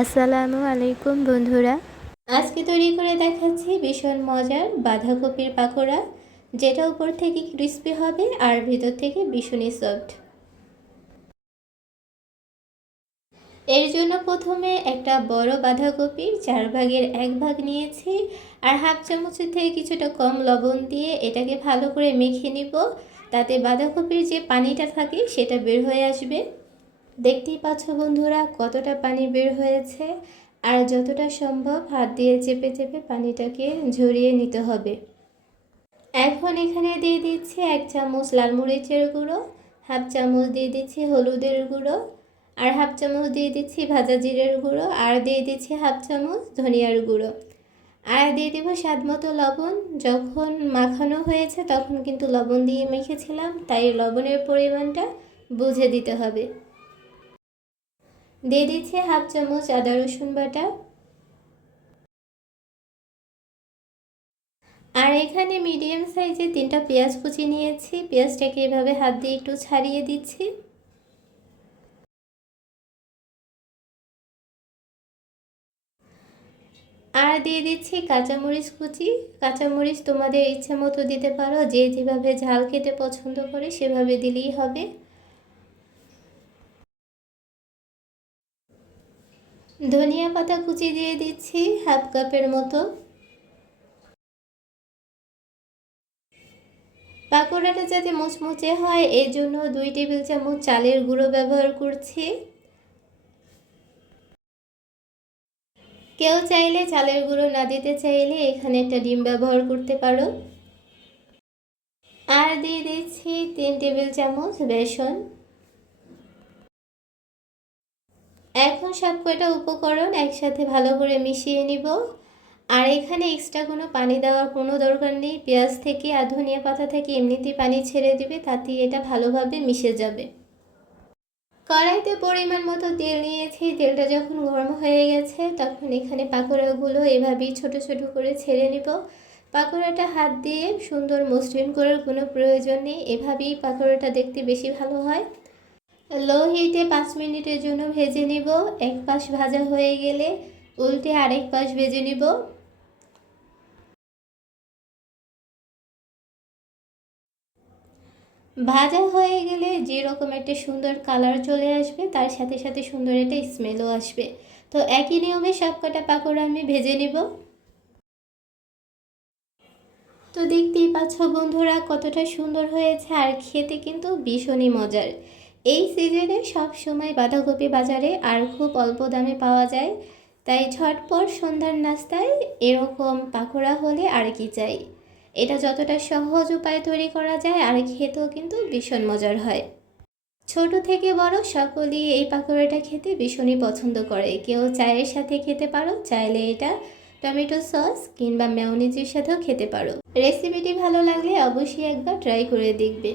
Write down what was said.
আসসালামু আলাইকুম বন্ধুরা। আজকে তৈরি করে দেখাচ্ছি ভীষণ মজার বাঁধাকপির পাকোড়া, যেটা উপর থেকে ক্রিস্পি হবে আর ভিতর থেকে ভীষণই সফট। এর জন্য প্রথমে একটা বড় বাঁধাকপির 1/4 ভাগ নিয়েছি, আর হাফ চামচের থেকে কিছুটা কম লবণ দিয়ে এটাকে ভালো করে মেখে নিব। তাতে বাঁধাকপির যে পানিটা থাকে সেটা বের হয়ে আসবে। দেখতেই পাচ্ছ বন্ধুরা কতটা পানি বের হয়েছে, আর যতটা সম্ভব হাত দিয়ে চেপে চেপে পানিটাকে ঝরিয়ে নিতে হবে। এখন এখানে দিয়ে দিচ্ছি 1 চামচ লাল মরিচের গুঁড়ো, হাফ চামচ দিয়ে দিচ্ছি হলুদের গুঁড়ো, আর হাফ চামচ দিয়ে দিচ্ছি ভাজা জিরের গুঁড়ো, আর দিয়ে দিচ্ছি হাফ চামচ ধনিয়ার গুঁড়ো, আর দিয়ে দেবো স্বাদ মতো লবণ। যখন মাখানো হয়েছে তখন কিন্তু লবণ দিয়ে মেখেছিলাম, তাই লবণের পরিমাণটা বুঝে দিতে হবে। দিয়ে দিচ্ছি হাফ চামচ আদা রসুন বাটা, আর এখানে মিডিয়াম সাইজে 3টা পেঁয়াজ কুচি নিয়েছি। পেঁয়াজটাকে এভাবে হাত দিয়ে একটু ছাড়িয়ে দিচ্ছি। আর দিয়ে দিচ্ছি কাঁচামরিচ কুচি। কাঁচামরিচ তোমাদের ইচ্ছে মতো দিতে পারো, যে যেভাবে ঝাল খেতে পছন্দ করে সেভাবে দিলেই হবে। ধনিয়া পাতা কুচি দিয়ে দিচ্ছি হাফ কাপের মতো। পাকোড়াটা যাতে মুচমুচে হয় এর জন্য 2 টেবিল চামচ চালের গুঁড়ো ব্যবহার করছি। কেউ চাইলে চালের গুঁড়ো না দিতে চাইলে এখানে একটা ডিম ব্যবহার করতে পারো। আর দিয়ে দিচ্ছি 3 টেবিল চামচ বেসন। এখন সব কয়টা উপকরণ একসাথে ভালো করে মিশিয়ে নিব। আর এখানে এক্সট্রা কোনো পানি দেওয়ার কোনো দরকার নেই। পেঁয়াজ থেকে আর ধনিয়া পাতা থেকে এমনিতেই পানি ছেড়ে দিবে, তাতেই এটা ভালোভাবে মিশে যাবে। কড়াইতে পরিমাণ মতো তেল নিয়েছি। তেলটা যখন গরম হয়ে গেছে তখন এখানে পাকোড়াগুলো এভাবেই ছোট ছোট করে ছেড়ে নিব। পাকোড়াটা হাত দিয়ে সুন্দর মসৃণ করার কোনো প্রয়োজন নেই, এভাবেই পাকোড়াটা দেখতে বেশি ভালো হয়। লো হিটে 5 মিনিটের জন্য ভেজে নিব। এক পাশ ভাজা হয়ে গেলে উল্টে আরেক পাশ ভেজে নিব। ভাজা হয়ে গেলে যেরকম একটা সুন্দর কালার চলে আসবে তার সাথে সাথে সুন্দর একটা স্মেলও আসবে। তো একই নিয়মে সব কটা পাকোড়া আমি ভেজে নিব। তো দেখতেই পাচ্ছ বন্ধুরা কতটা সুন্দর হয়েছে, আর খেতে কিন্তু ভীষণই মজার। এই সিজনে সব সময় বাঁধাকপি বাজারে আর খুব অল্প দামে পাওয়া যায়, তাই ঝটপট সন্ধ্যার নাস্তায় এরকম পাকোড়া হলে আর কি চাই। এটা যতটা সহজ উপায়ে তৈরি করা যায় আর খেতেও কিন্তু ভীষণ মজার হয়। ছোট থেকে বড় সকলেই এই পাকোড়াটা খেতে ভীষণই পছন্দ করে। কেউ চায়ের সাথে খেতে পারো, চাইলে এটা টমেটো সস কিংবা মেয়োনিজের সাথেও খেতে পারো। রেসিপিটি ভালো লাগলে অবশ্যই একবার ট্রাই করে দেখবে।